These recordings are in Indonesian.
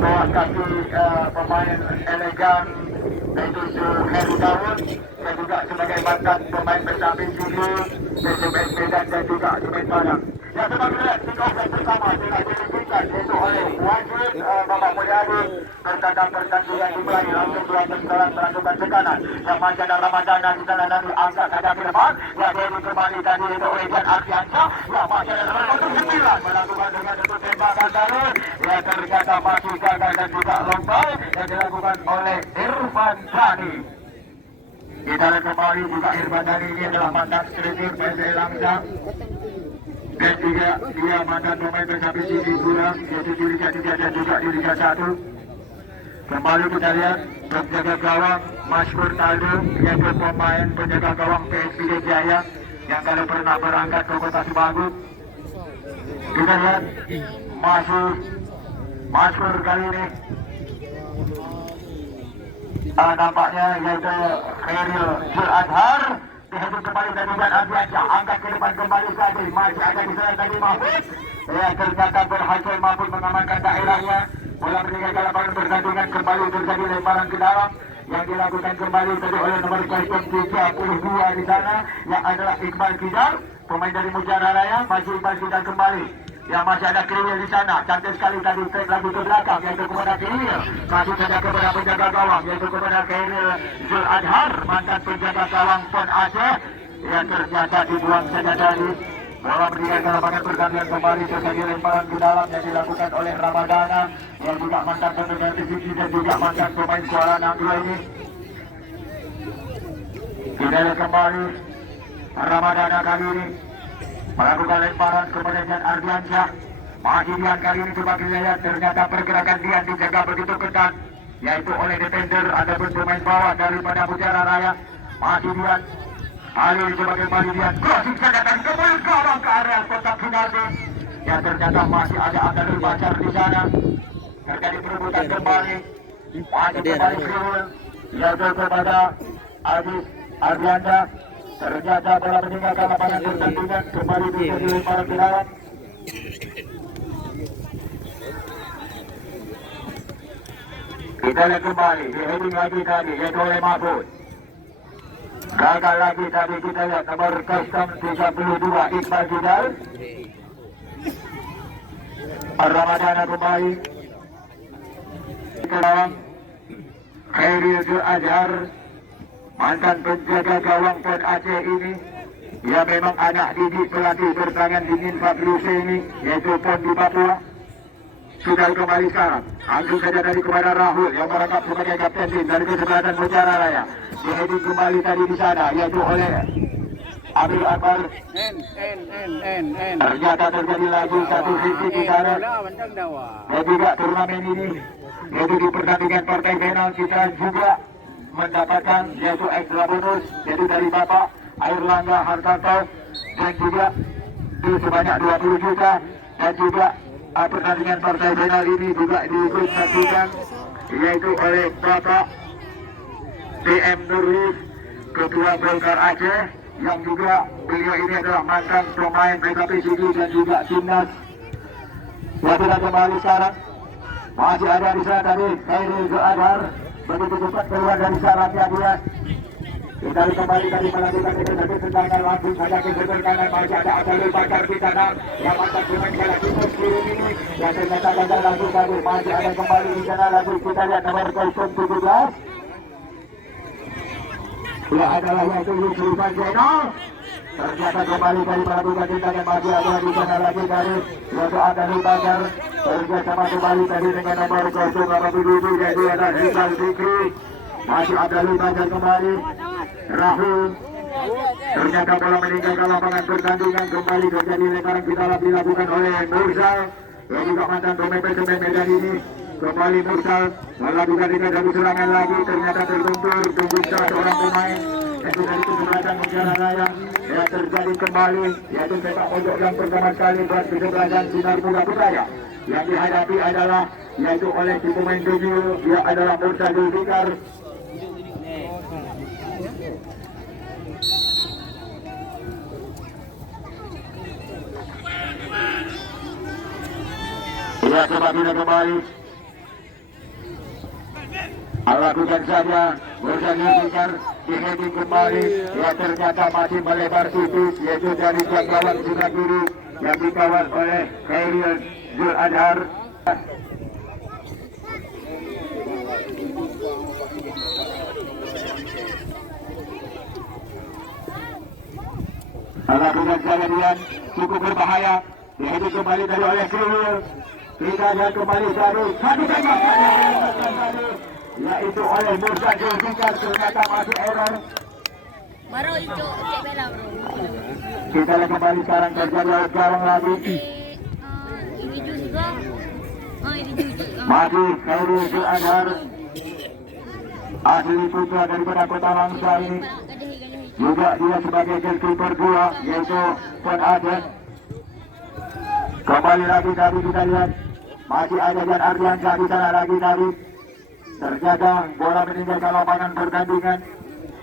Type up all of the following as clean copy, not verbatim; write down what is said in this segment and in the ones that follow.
bawah kaki pemain elegan yaitu Heri Daud, dan juga sebagai mantan pemain bersamping Sidi, PSMS Medan dan juga Semen Padang. Ya, kita melihat kick-off yang pertama telah dilakukan yaitu oleh Wajib Bapak Mulyadi. Pertandingan dimulai langsung dua tenggelam melakukan tekanan yang Maja dan Ramadana di sana nanti angkat saja ke depan. Ya, Dewi kembali tadi itu oleh Jan Ardiansyah. Ya, Maja dan Ramadana 9 melakukan dengan satu tembakan dari. Ya, ternyata masih gagal dan juga lompat yang dilakukan oleh Irfan Dhani. Kita lihat kembali juga Irfan Dhani ini adalah mantan striker PSM Langsa. Dan juga dia mantan pemain bersamping Sidi Kurang, yaitu di Liga 3 dan juga di Liga 1. Kembali kita lihat penjaga gawang Maskur Taldo, yaitu pemain penjaga gawang PSPD Jaya yang kali pernah berangkat ke Kota Sebagut. Kita lihat masih Maskur kali ini nampaknya yaitu Khairil Zulazhar. Dihadir kembali dari Jan Ardiansyah, angkat ke depan kembali tadi, masih ada di sana tadi Mahfud. Ya, ternyata berhasil Mahfud mengamankan daerahnya. Bola meninggalkan lapangan pertandingan, kembali terjadi lemparan ke dalam yang dilakukan kembali tadi oleh nomor 32 di sana yang adalah Iqbal Kidal, pemain dari Mujara Raya. Masih Iqbal Kidal kembali. Ya, masih ada Kiril di sana, cantik sekali tadi straight lagi ke belakang yaitu kepada Kiril, masih saja kepada penjaga gawang yaitu kepada Khairil Zulazhar, mantan penjaga gawang PON Aceh. Ya, ternyata dibuang saja tadi. Bola meninggalkan lapangan pertandingan, kembali terjadi lemparan ke dalam yang dilakukan oleh Ramadana yang juga mantan pemain TVC dan juga mantan pemain Kuala Nampula ini. Kita lihat kembali Ramadana kali ini melakukan lemparan kepada Jan Ardiansyah. Masih Dian kali ini coba kita lihat, ternyata pergerakan Dian dijaga begitu ketat yaitu oleh defender ataupun pemain bawah daripada Mujara Raya. Masih Dian kali ini coba kembali Dian crossing saja dan kembali gawang ke area kotak penalti. Ya, ternyata masih ada Abdul Bashar di sana. Terjadi perebutan kembali. Masih kembali Kriwul yaitu kepada Aziz Ardiansyah. Ternyata bola meninggalkan lapangan pertandingan, kembali menjadi lemparan ke dalam. Kita lihat kembali, di-heading lagi tadi yaitu oleh Mahfud. Gagal lagi tadi, kita lihat nomor custom 32 Iqbal Kidal. Ramadana kembali ke dalam. Khairil Zulazhar, mantan penjaga gawang PON Aceh ini. Ya, memang anak didik pelatih bertangan dingin Fabrice ini, yaitu PON di Papua. Sudah kembali sekarang, langsung saja dari kepada Rahul yang merangkap sebagai kapten tim dari kesebelasan Mujara Raya. Diheading kembali tadi di sana, yaitu oleh Abil Akbar. Ternyata terjadi lagi satu sisi di sana. Dan juga turnamen ini, yaitu di pertandingan partai final kita juga mendapatkan yaitu extra bonus yaitu dari Bapak Airlangga Hartarto dan juga di sebanyak 20 juta, dan juga pertandingan partai final ini juga diikut saksikan yaitu oleh Bapak PM Nurlis, Ketua Golkar Aceh, yang juga beliau ini adalah mantan pemain PKPCD dan juga timnas. Ya, kita kembali sekarang masih ada di sana tadi Khairil Zulazhar, begitu cepat keluar dari syaratnya dia. Kita kembali tadi melakukan satu tendangan langsung saja ke sebelah kanan. Masih ada Abdul Bashar di sana yang mantan pemain bola timur kiri ini yang ternyata gagal langsung tadi. Masih ada kembali di sana lagi, kita lihat nomor 17 ya adalah yaitu Yusrifan Zainal. Ternyata kembali dari melakukan tindakan, masih ada di sana lagi dari yaitu Abdul Bashar bersama kembali tadi dengan nomor 087 yaitu ada Rizal Fikri. Masih Abdul Bashar kembali Rahul. Ternyata bola meninggalkan lapangan pertandingan, kembali terjadi lemparan ke dalam dilakukan oleh Mursal yang juga mantan pemain PSM Medan ini. Kembali Mursal melakukan satu serangan lagi, ternyata terbentur tubuh seorang pemain yaitu dari kesebelasan Mujara Raya. Ya, terjadi kembali yaitu sepak pojok yang pertama sekali buat kesebelasan Sinar Muda Putraya. Yang dihadapi adalah yaitu oleh si pemain 7, dia adalah Mursal Zulfikar. Ya, coba kita kembali Lakukan saja Mursyadil Fikar di-heading kembali, ya ternyata masih melebar tipis, yaitu dari tiap lawan sebelah kiri yang dikawal oleh Khairil Zul Adhar. Lakukan saja Dian, cukup berbahaya, di-heading kembali dari oleh Khairil. Kita lihat kembali dari satu tembak yaitu oleh Mursyadil Fikar, ternyata masih error. Baru itu cek bela bro. Kita lihat kembali sekarang terjadi garang lagi. Ini juga. Ini juga. Masih Khairil Zul Adhar, asli putra daripada Kota Langsa ini. Juga dia sebagai goalkeeper 2 yaitu Pon Aden. Kembali lagi tadi kita lihat masih ada Jan Ardiansyah di sana lagi tadi. Ternyata bola meninggalkan lapangan pertandingan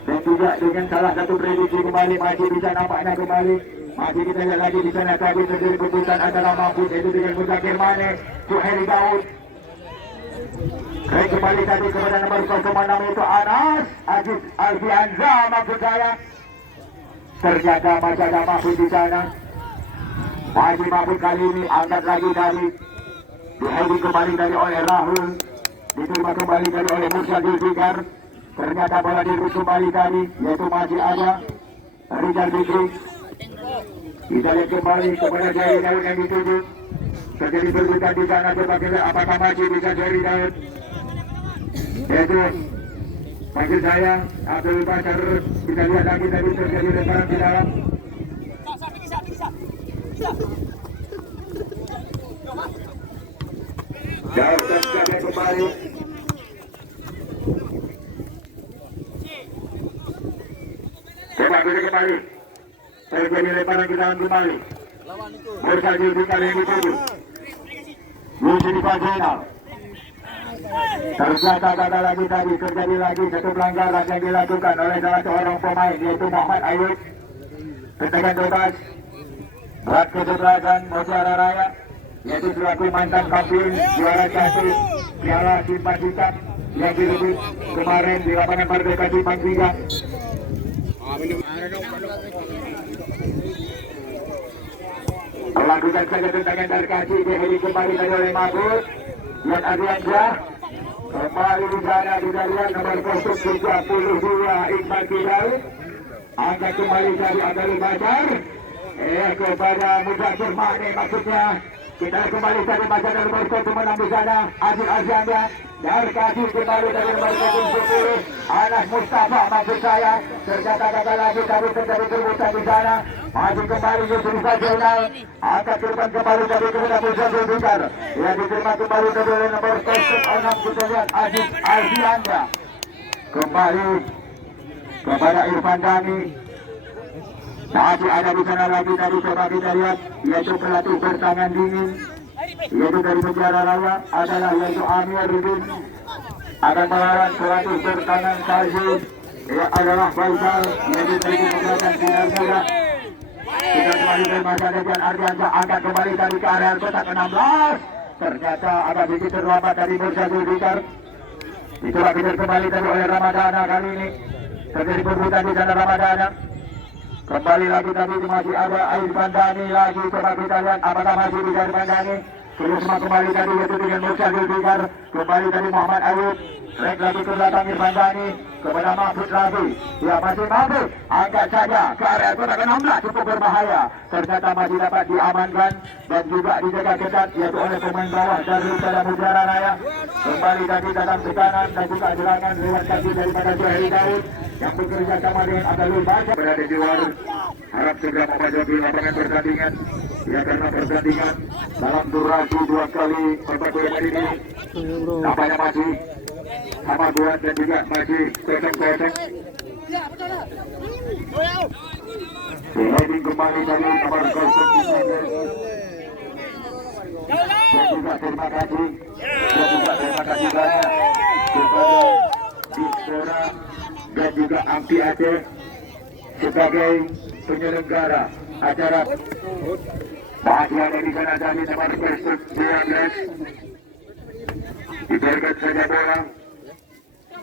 dan juga dengan salah satu prediksi kembali masih bisa nampaknya kembali. Masih kita lihat lagi di sana tadi terjadi keputusan antara Mahfud yaitu dengan Muzakir Mane, Suhaili Daud. Baik, kembali tadi kepada nomor 06 itu Anas Aziz Alfianza maksud saya. Ternyata masih ada Mahfud di sana. Masih Mahfud kali ini angkat lagi dari di-heading kembali dari oleh Rahul, diterima kembali dari oleh Mursyadil Fikar. Ternyata bola direbut kembali tadi, yaitu masih ada Rizal Fikri. Kita lihat kembali kepada Jerry Daud yang dituju. Terjadi perbuatan di sana, sebagai apakah masih bisa Jerry Daud? Yaitu maksud saya Abdul Basar. Kita lihat lagi tadi terjadi lemparan di dalam. Jauh terjadi kembali. Coba bisa kembali. Terjadi lemparan ke dalam kembali. Mursyadil Fikar yang dituju. Yusuf Fazena. Ternyata gagal lagi tadi, terjadi lagi satu pelanggaran yang dilakukan oleh salah seorang pemain yaitu Muhammad Ayub. Tendangan bebas buat kesebelasan Mutiara Raya, yaitu selaku mantan kampiun juara 1 Piala Simpan Hitam yang direbut kemarin di lapangan Merdeka Simpang 3. Melakukan saja tendangan dari kaki, diheli kembali tadi oleh Mahfud. Lihat Adriansyah kembali di sana, kita lihat nomor 032 Iqbal Kidal. Angkat kembali dari Abdul Basar kepada Muzakir Mane maksudnya. Kita kembali tadi baca dari nomor 1 di sana Aziz Azianda. Dari kaki kembali dari nomor 10 Anas Mustafa maksud saya. Ternyata gagal lagi tadi terjadi perbuatan di sana. Maju kembali Yusuf Fazena. Angkat terbang kembali dari kepada Mursyadil Fikar. Ia diterima kembali dari nomor 06 kita lihat Aziz Azianda. Kembali kepada Irfan Dhani. Masih ada di sana lagi tadi, coba kita lihat yaitu pelatih bertangan dingin yaitu dari Mutiara Raya adalah yaitu Amir Ribin. Akan melawan pelatih bertangan salju adalah Faisal yaitu dari Kementerian Sinar Muda. Kita kembali dari masa Jan Ardiansyah, angkat kembali dari ke area kotak 16. Ternyata agak sedikit terlambat dari Mursyadil Fikar. Itulah kita kembali tadi oleh Ramadana kali ini. Terjadi perbuatan di sana Ramadana. Kembali lagi tadi masih ada Irfan Dhani lagi. Coba kita lihat apakah masih bisa Irfan Dhani. Terus kembali tadi yaitu dengan Mursyadil Fikar. Kembali tadi Muhammad Ayub. Rek lagi ke belakang Irfan Dhani kepada Mahfud lagi. Ya masih Mahfud. Angkat saja ke area kotak 16, cukup berbahaya. Ternyata masih dapat diamankan dan juga dijaga ketat yaitu oleh pemain bawah dari Mutiara Raya. Kembali tadi dalam tekanan dan juga serangan lewat kaki daripada Suhaili Daud yang bekerja sama dengan Abdul Basar. Berada di luar, harap segera memasuki lapangan pertandingan. Ya karena pertandingan dalam durasi 2 kali 40 menit ini nampaknya masih sama buat dan juga masih kosong-kosong. Heading kembali dari nomor 0. Dan juga terima kasih banyak kepada Dispora dan juga Ampi Aceh sebagai penyelenggara acara. Masih ada di sana tadi nomor 19. Dibiarkan saja bola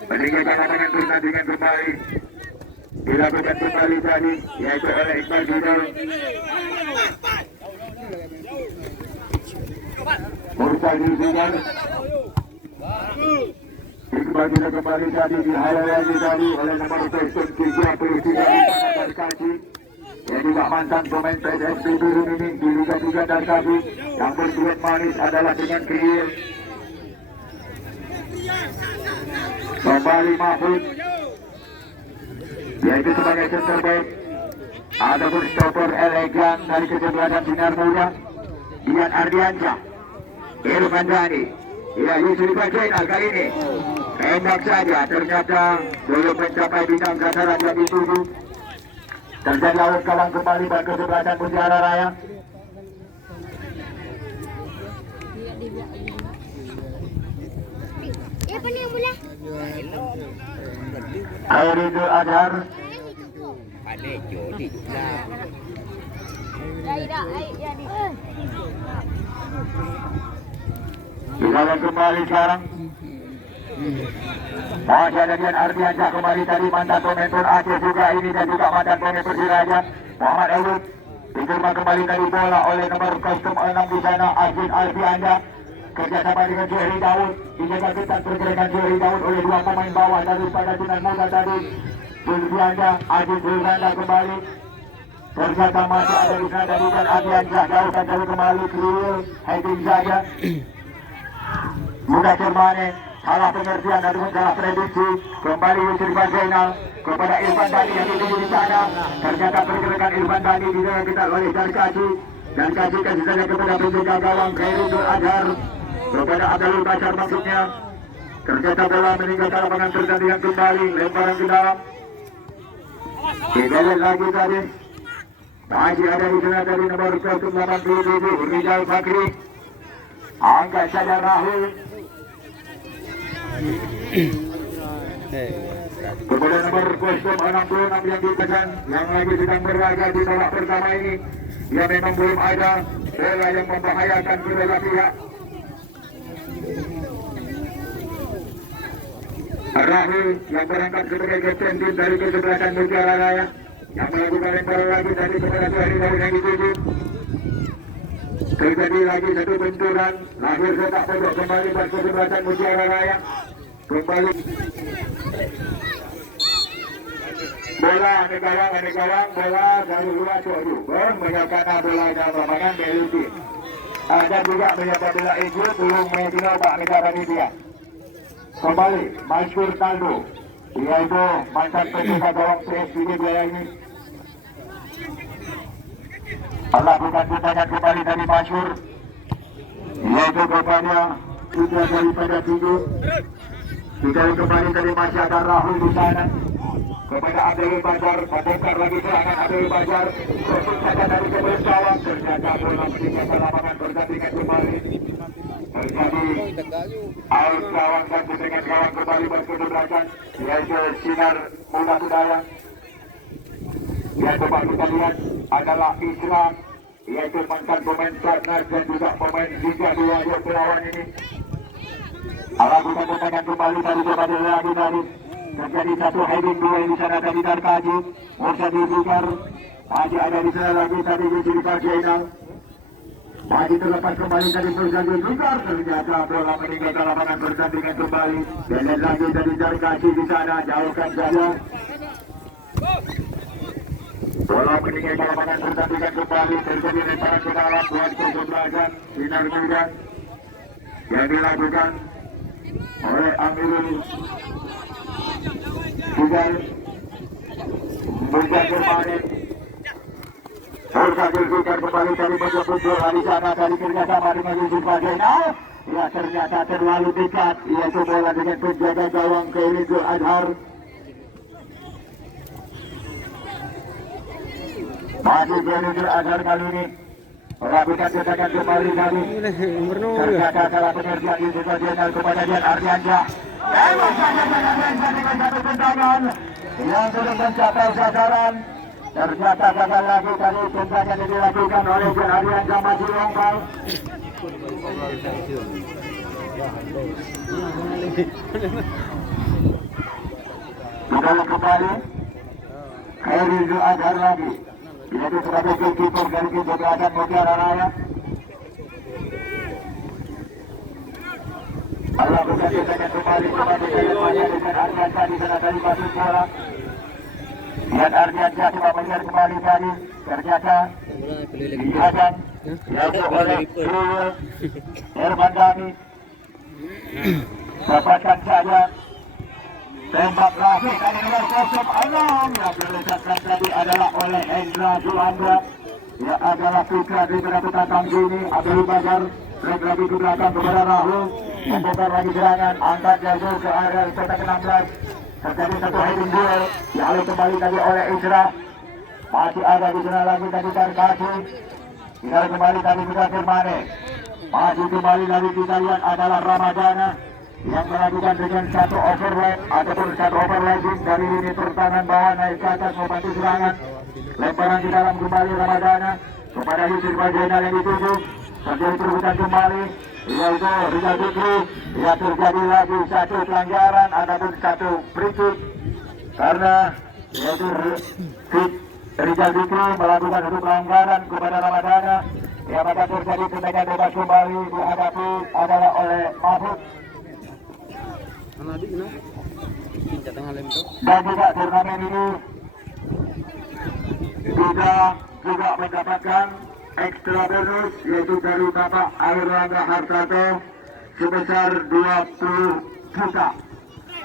meninggalkan lapangan pertandingan kembali. Dilakukan kembali tadi, yaitu oleh Iqbal Judul. Murtadi Judul. Iqbal Judul kembali tadi, dihalangi tadi oleh nomor 33 Darkaji. Yang juga mantan pemain PSSB Biru ini di Liga 3 Darkaji. Yang berduet manis adalah dengan Kriil. Kembali Mahfud, yaitu sebagai center back. Ataupun stopper elegan dari kesebelasan Sinar Muda, Dian Ardiansyah, Irfan Dhani. Ya, Yusri Fajainal kali ini tembak saja, ternyata belum mencapai bintang sasaran yang dituju. Terjadi awet kalang kembali pada kesebelasan Mutiara Raya. Apa ni mula? Airidul Adhar. Dilawan kembali sekarang. Masih ada Dian Ardiansyah kembali tadi, mantan pemain Pon Aceh juga ini, dan juga mantan pemain Persiraja Muhammad Elud. Diterima kembali tadi bola oleh nomor kostum 6 di sana, Azin Alfianda. Kerjasama dengan Jerry Daud, dijaga ketat pergerakan Jerry Daud oleh dua pemain bawah dari pada Sinar Muda tadi. Zulfianda, Azin Zulfianda kembali. Ternyata masih ada di sana tadi dan Ardiansyah jauhkan jauh kembali, Kriil, heading saja. Muda Cermane, salah pengertian dan salah prediksi. Kembali Yusri Fajainal kepada Irfan Dhani yang dituju di sana. Ternyata pergerakan Irfan Dhani dijaga ketat oleh Darkaji. Darkaji kasih saja kepada penjaga gawang Khairul Adhar. Kepada Abdul Bashar maksudnya. Ternyata bola meninggalkan lapangan pertandingan kembali, lemparan ke dalam. Digalet lagi tadi. Masih ada di sana dari nomor 87 Rizal Fakri. Angkat saja Rahul. Kepada nomor 66 yang ditekan, yang lagi sedang berlaga di babak pertama ini. Ya, memang belum ada bola yang membahayakan kedua pihak. Rahul yang berangkat sebagai kapten tim dari kesebelasan Mutiara Raya, yang melakukan lemparan lagi dari kepada Tuhan yang dituju. Terjadi lagi satu benturan, lahir sepak pojok kembali buat kesebelasan Mutiara Raya. Kembali bola anegawang bola dari luar Cokru menyiapkan bola dalam lapangan Beluti. Ada juga menyiapkan bola Ejul belum menyiapkan Pak Negara India. Kembali Masyur Taldo, yaitu mantan penjaga gawang PSBB Jaya ini. Melakukan tendangan kembali dari Masyur, yaitu kepada tiga daripada tujuh. Tidak kembali dari masih ada Rahul di sana. Kepada Abdul Bajar, membongkar lagi serangan Abdul Bajar. Kosong saja dari kebun gawang. Ternyata bola meninggalkan lapangan pertandingan kembali. Terjadi out gawang dan dengan gawang kembali berkeberakan, yaitu Sinar Muda Budaya. Yang coba kita lihat adalah Islam, yaitu mantan pemain Platnas dan juga pemain Liga 2 yang pelawan ini. Lakukan tendangan kembali dari kepada Lagi dari. Terjadi satu heading dua di sana dari Darkaji. Murtadi Bukar masih ada di sana lagi tadi Yusri Fajainal. Masih terlepas kembali dari Murtadi Bukar. Ternyata bola meninggalkan lapangan pertandingan kembali. Dan lagi dari Darkaji di sana, jauhkan saja. Bola meninggalkan lapangan pertandingan kembali. Terjadi lemparan ke dalam buat kesebelasan Sinar Muda yang dilakukan oleh Amirul Sugal Muda Cermane. Murtadi Bukar kembali dari menjemput bola di sana dari kerjasama dengan Yusri Fajainal. Ya, ternyata terlalu dekat, yaitu bola dengan penjaga gawang Khairul Adhar. Masih Khairul Adhar kali ini melakukan tendangan kembali tadi. Ternyata salah pengertian Yusri Fajainal kepada Dian Ardiansyah. Dengan satu tendangan yang sudah mencapai sasaran. Ternyata gagal lagi tadi tendangan yang dilakukan oleh Dian Ardiansyah masih longkal. Kembali kembali Khairul Azhar lagi, yaitu sebagai goalkeeper dari kesebelasan Mutiara Raya. Allah berkata kembali kepada saya dengan Ardiansyah di sana dari batu bola. Dan Ardiansyah coba mengejar kembali tadi, ternyata dihadang yaitu oleh Hermandani. Dapatkan saja tembak lagi dari nomor 06 yang diletakkan tadi adalah oleh Hendra Juanda. Ya adalah Fitra di berapa tanggi ini Abdul Bazar lagi ke belakang kepada Rahul, membongkar lagi serangan, angkat jauh ke area kotak 16. Terjadi satu heading duel yang kembali tadi oleh Isra. Masih ada di sana lagi tadi Karkasi. Tinggal kembali tadi juga Firmane. Masih kembali lagi kita lihat adalah Ramadana yang melakukan dengan satu overlap ataupun satu overlapping dari lini pertahanan bawah naik ke atas membantu serangan. Lemparan di dalam kembali Ramadana kepada Yusuf Bajenal yang dituju. Terjadi perebutan kembali yaitu Rizal Fikri. Ya terjadi lagi satu pelanggaran ataupun satu free kick karena yaitu Rizal Fikri melakukan satu pelanggaran kepada Ramadana. Ya maka terjadi tindakan bebas kembali dihadapi adalah oleh Mahfud. Dan juga turnamen ini juga mendapatkan ekstra bonus yaitu dari Bapak Airlangga Hartarto sebesar 20 juta.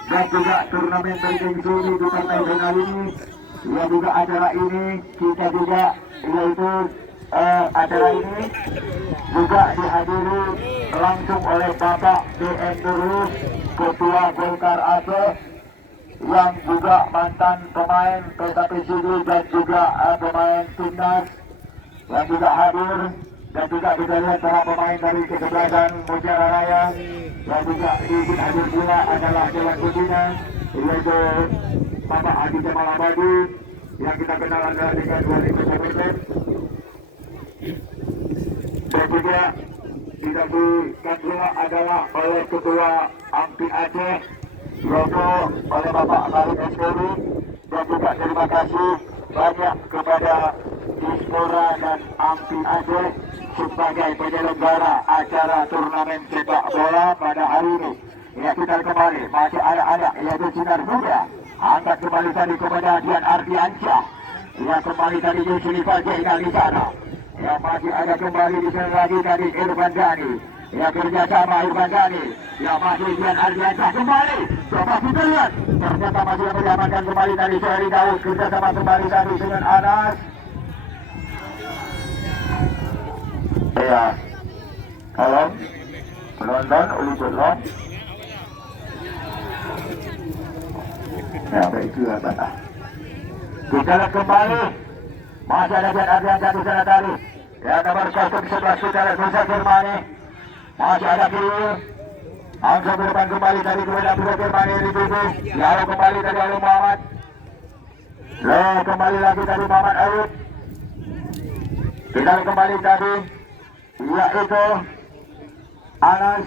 Dan juga turnamen bergengsi di partai final ini, ya juga acara ini kita juga yaitu acara ini juga dihadiri langsung oleh Bapak DM Nurul, Ketua Golkar Aceh, yang juga mantan pemain PKPCD dan juga pemain timnas yang juga hadir. Dan juga kita lihat para pemain dari kesebelasan Mutiara Raya yang juga ikut hadir pula adalah Dewan Pimpinan yaitu Bapak Adi Jamal Abadi yang kita kenal adalah dengan Wali Kabupaten. Dan juga didampingkan pula adalah oleh Ketua AMPI Aceh yaitu oleh Bapak Khalid Eskeri. Dan juga terima kasih banyak kepada Dispora dan AMPI Aceh sebagai penyelenggara acara turnamen sepak bola pada hari ini. Ya kita kembali masih ada yaitu Sinar Muda angkat kembali tadi kepada Dian Ardiansyah. Ya kembali tadi Yusuf Jainal di sana. Ya masih ada kembali di sana lagi tadi Irfan Dhani. Ya kerjasama Irfan Dhani. Ya masih Dian Ardiansyah kembali. Coba kita lihat. Ternyata masih menyamakan kembali tadi Syahri Daud kerjasama kembali tadi dengan Anas. Ya, kalau penonton uli belum. Ya baik juga Pak. Kita lihat kembali. Masih ada Dian Ardiansyah di sana tadi. Ya nomor 011 kita lihat Musa Firmani. Masih ada kiri. Langsung ke depan kembali tadi kepada Musa Firmani yang dituju. Lalu kembali tadi oleh Muhammad. Lalu kembali lagi tadi Muhammad Ayub. Kita kembali tadi yaitu Anas.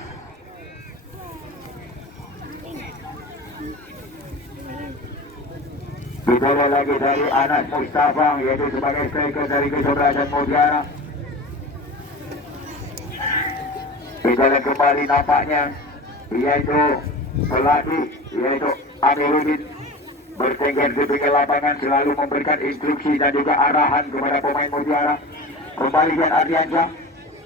Kita lagi dari Anas Mustafa yaitu sebagai striker dari kesebelasan Mutiara. Kita kembali nampaknya yaitu pelatih yaitu Amiruddin bertengger di pinggir lapangan selalu memberikan instruksi dan juga arahan kepada pemain Mutiara. Kembali Dian Ardiansyah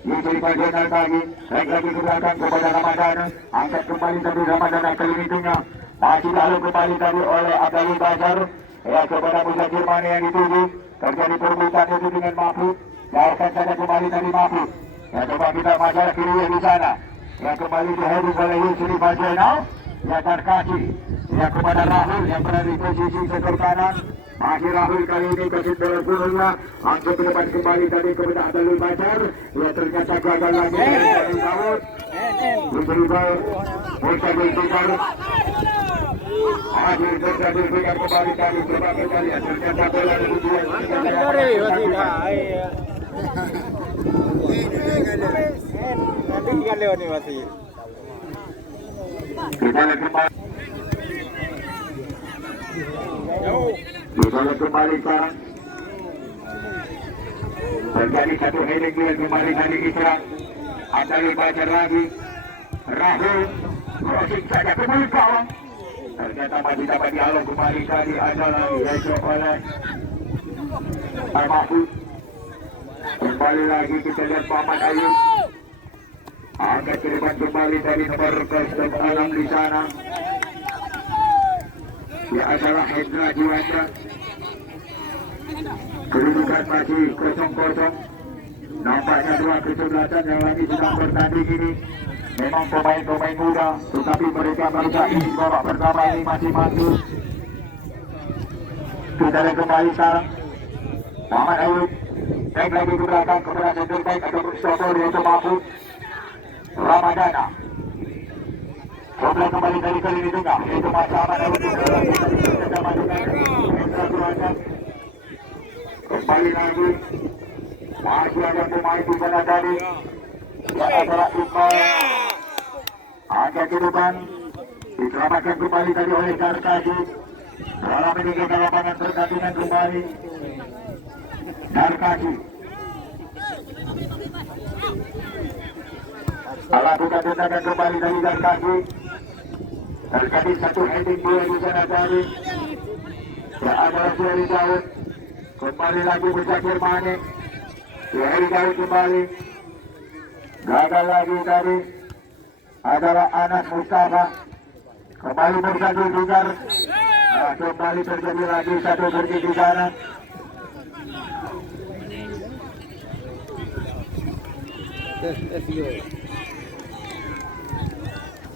Yusuf Bajenal lagi lagi ke belakang kepada Ramadana, angkat kembali tadi Ramadana ke lini tengah. Masih lalu kembali tadi oleh Abdul Bazar ya kepada Musa Firmani yang dituju. Terjadi perebutan itu dengan Mahfud. Biarkan saja kembali tadi Mahfud. Ya coba kita masalah kiri di sana. Ya kembali dihadiri oleh Yusuf Bajenal. Ya Karkasi. Ya kepada Rahul yang berada di posisi sektor kanan. Masih Rahul kali ini kesit bola gunungnya. Langsung ke depan kembali tadi kepada Abdul Bazar. Ya ternyata gagal lagi dari Daud. Diberi gol. Musa Zulfikar. Masih terjadi Zulfikar kembali tadi berbagai kali. Ternyata bola dibuat. Kita lihat kembali. Dibalik kembali sekarang. Terjadi satu heading duel kembali dari Isra. Andali Bajar lagi. Rahul crossing saja kembali kawan. Ternyata masih dapat dialog kembali tadi ada lagi yaitu oleh Al-Mahfud. Kembali lagi kita lihat Muhammad Ayub. Angkat ke depan kembali dari nomor 6 di sana. Dia adalah Hendra Juanda. Kedudukan masih 0-0. Nampaknya dua kesebelasan yang lagi sedang bertanding ini memang pemain-pemain muda, tetapi mereka mereka ini babak pertama ini masih mampu. Kita lihat kembali sekarang Muhammad Ayub baik lagi ke belakang kepada center baik ataupun stopper yaitu Mahfud Ramadana. Coba kembali dari kali ini juga yaitu Muhammad Ayub kembali lagi masih ada pemain di sana tadi yang adalah Iqbal. Angkat ke depan diselamatkan kembali tadi oleh Darkasi. Dalam meninggalkan lapangan pertandingan kembali Darkasi. Lakukan tendangan kembali dari Darkasi. Terjadi satu heading bola di sana tadi. Yang adalah Suheri Daud. Kembali lagi Muzakir Mane. Suheri Daud kembali. Gagal lagi tadi adalah Anas Mustafa. Kembali bersatu juga. Kembali terjadi lagi satu pergi di sana.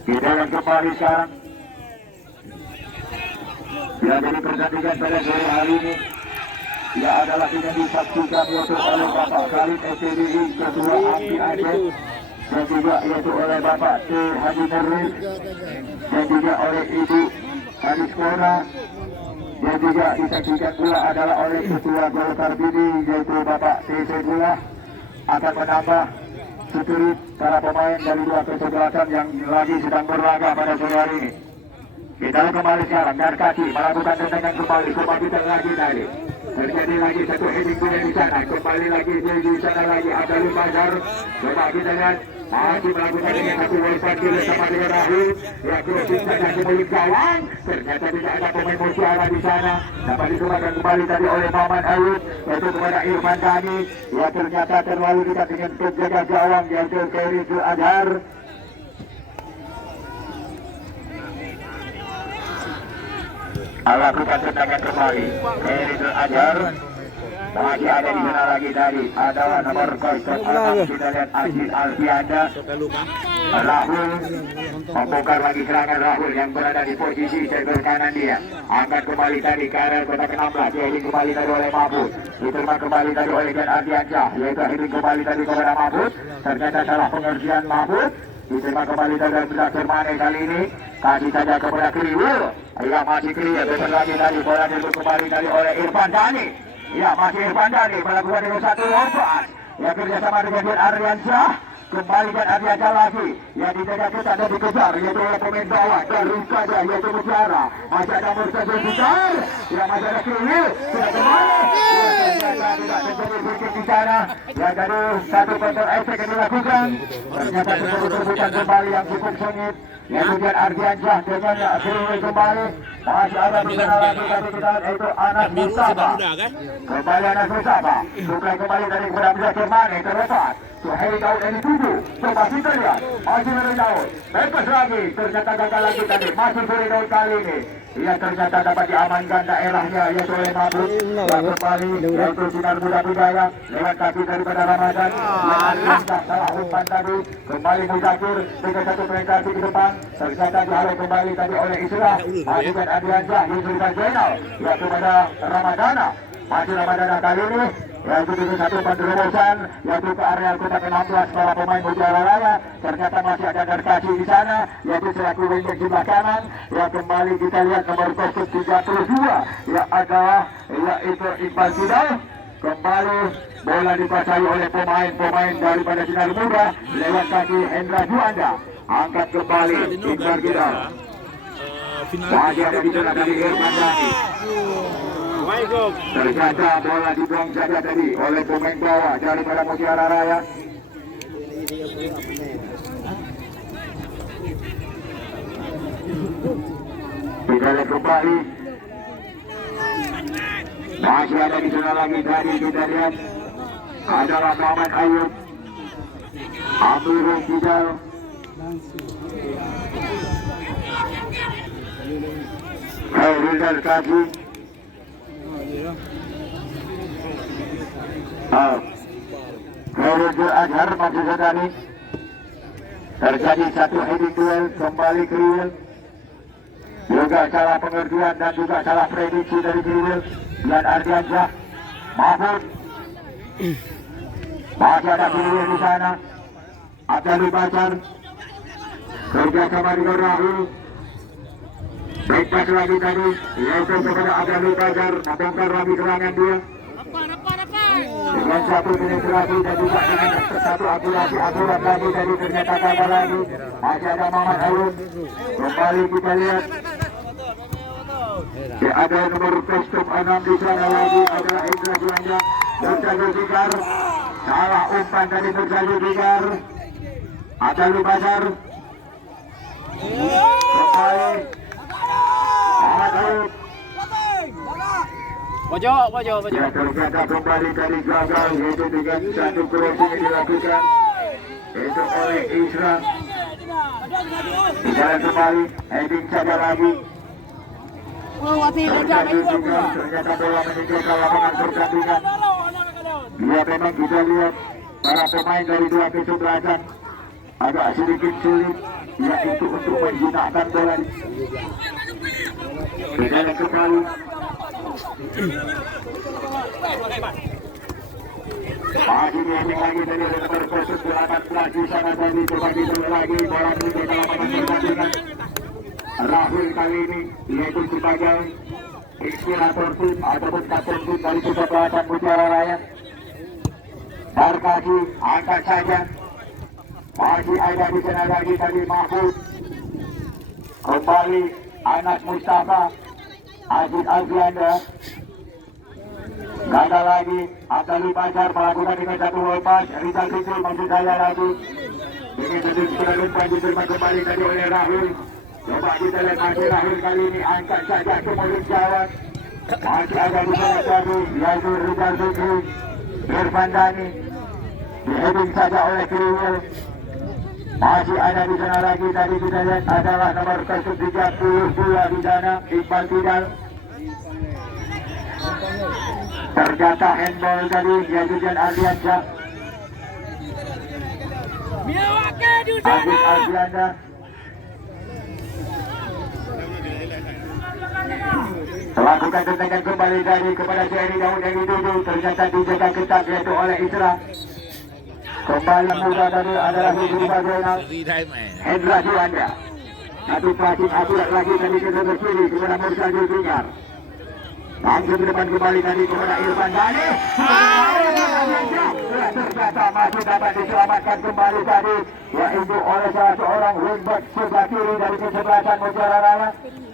Kita akan kembali sekarang. Ya, jadi pertandingan pada sore hari ini ya adalah tidak disaksikan yaitu oleh Bapak Khalid SPDI Ketua API Aceh dan juga yaitu oleh Bapak T. Haji Nurul dan juga oleh Ibu Hadis Kora dan juga disaksikan pula adalah oleh Ketua Golkar Bidi yaitu Bapak T. Saifullah akan menambah spirit para pemain dari dua kesebelasan yang lagi sedang berlaga pada sore hari ini. Kita kembali sekarang Darkasi melakukan tendangan kembali kebangkitan lagi tadi. Terjadi lagi satu heading bola di sana. Kembali lagi di sana lagi Abdul Bazar. Coba kita lihat masih melakukan dengan satu waisan bersama dengan Rahul. Ya crossing saja ke mulut gawang. Ternyata tidak ada pemain Musiala di sana. Dapat dikembangkan kembali tadi oleh Muhammad Ayub yaitu kepada Irfan Dhani. Ya ternyata terlalu dekat dengan penjaga gawang yaitu Khairul Azhar. Lakukan tendangan kembali Khairul Azhar. Masih ada di sana lagi tadi adalah nomor 06 kita lihat Aziz Alfianda. Rahul membongkar lagi serangan Rahul yang berada di posisi sebelah kanan dia. Angkat kembali tadi ke arah kotak 16. Heading kembali tadi oleh Mahfud. Diterima kembali tadi oleh Jan Ardiansyah. Yaitu heading kembali tadi kepada Mahfud. Ternyata salah pengertian Mahfud. Diterima kembali tadi oleh Muzakir Mane kali ini. Kasih saja kepada Kriwil. Ya masih Kriwil. Besar lagi tadi bola diberi kembali tadi oleh Irfan Dhani. Ya masih Irfan Dhani melakukan dengan satu lompat. Ya kerjasama dengan Jan Ardiansyah. Kembalikan Ardiansyah lagi. Yang dijaga kita dan dikejar yaitu oleh pemain bawah dari saja yaitu Mutiara. Masih ada Murtaza Fikar. Ya masih ada Kriwil. Sudah kembali. Ternyata tidak terjadi sedikit di sana. Ya dari satu kontrol efek yang dilakukan. Ternyata terjadi terbukaan kembali yang cukup sengit. Yang kemudian Ardiansyah dengan Kriwil kembali. Masih ada di sana lagi tapi kita yaitu Anas Mustafa. Kembali Anas Mustafa. Bukan kembali dari kepada Muzakir Mane terlepas. Suheri Daud ini 7. Coba kita lihat. Masih Suheri Daud. Bebas lagi. Ternyata gagal lagi tadi. Masih Suheri Daud kali ini. Ia ternyata dapat diamankan daerahnya yaitu oleh Mahfud. Dan kembali yaitu Sinar Muda Budaya. Lewat kaki daripada Ramadan. Yang Ardiansyah salah umpan tadi. Kembali Muzakir dengan satu penetrasi ke depan. Ternyata dihalau kembali tadi oleh Isra. Masukkan Ardiansyah. Yusuf Zainal. Ya kepada Ramadana. Masih Ramadana kali ini. Yaitu dengan satu penerobosan yaitu ke area kotak 16 para pemain Mutiara Raya. Ternyata masih ada Darkasi di sana yaitu selaku wingback sebelah kanan. Ya kembali kita lihat nomor 32 yang adalah yaitu Iqbal Sidal. Kembali bola dikuasai oleh pemain-pemain daripada Sinar Muda lewat kaki Hendra Juanda. Angkat kembali Iqbal Sidal. final. Masih ada di sana dari Irfandani. Ternyata bola dibuang saja tadi oleh pemain bawah daripada Mutiara Raya. Kita kembali. Masih ada di sana lagi tadi kita lihat adalah Muhammad Ayub, Amirul Kidal, Khairul Darkasi, Khairul Azhar maksud tadi. Terjadi satu heading duel kembali ke Riwil. Juga salah pengertian dan juga salah prediksi dari Riwil dan Ardiansyah. Mahfud masih ada Riwil di sana. Abdul Bajar kerjasama dengan Rahul. Baik pas lagi tadi yaitu kepada Abdul Bajar membongkar lagi serangan dia dengan satu penetrasi dan juga dengan satu akurasi akurat lagi tadi ternyata gagal lagi. Masih ada Muhammad Ayub. Kembali kita lihat ada nomor kostum 6 di sana lagi adalah Indra Juanda. Berjaga Jigar salah umpan dari Berjaga Jigar. Abdul Bajar kembali Muhammad Ayub. Pojok. Ya, ternyata kembali dari gagal yaitu dengan satu crossing yang dilakukan itu oleh Isra. Jalan kembali, heading saja lagi. Ternyata bola meninggalkan lapangan pertandingan. Dia memang kita lihat para pemain dari dua kesebelasan agak sedikit sulit yaitu untuk menjinakkan bola. Jalan kembali. Masih diambil lagi dari nomor 18 di sana tadi berbagi lagi bola meninggalkan lapangan pertandingan. Rahul kali ini yaitu sebagai inspirator tim ataupun kapten tim dari kesebelasan Mutiara Raya. Darkasi angkat saja. Masih ada di sana lagi tadi Mahfud. Kembali Anas Mustafa, Aziz Azrianda. Gagal lagi Abdul Bajar melakukan dengan satu lepas. Rizal Rizal masih saya lagi. Ini terus diterima kembali tadi oleh Rahul. Coba kita lihat masih Rahul kali ini angkat saja ke mulut gawang. Masih ada di sana tadi yaitu Rizal Rizal, Irfandani. Diheading saja oleh Kriwil. Masih ada di sana lagi tadi kita lihat adalah nomor 32 di sana Iqbal Kidal. Ternyata handball tadi yaitu Jan Ardiansyah. Aziz Azrianda. Melakukan tendangan kembali tadi kepada Syahri Daud yang dituju. Ternyata dijaga ketat yaitu oleh Isra. Kembali yang muda tadi adalah Hidriba Zainal. Hendra Juanda. Satu pelatih akurat lagi tadi ke sebelah kiri kepada Mursyadil Bingar. Langsung ke depan kembali tadi kepada Irfandani. Ternyata masih dapat diselamatkan kembali tadi yaitu oleh salah seorang wingback sebelah kiri dari kesebelasan Mutiara Raya.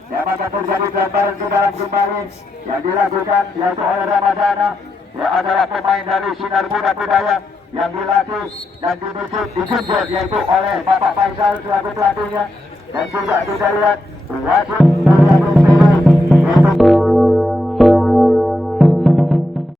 Dapat terjadi pelbaran ke dalam kembali yang dilakukan yaitu oleh Ramadana yang adalah pemain dari Sinar Muda Budaya yang dilatih dan dijunjung yaitu oleh Bapak Faisal selaku pelatihnya. Dan juga kita lihat wasit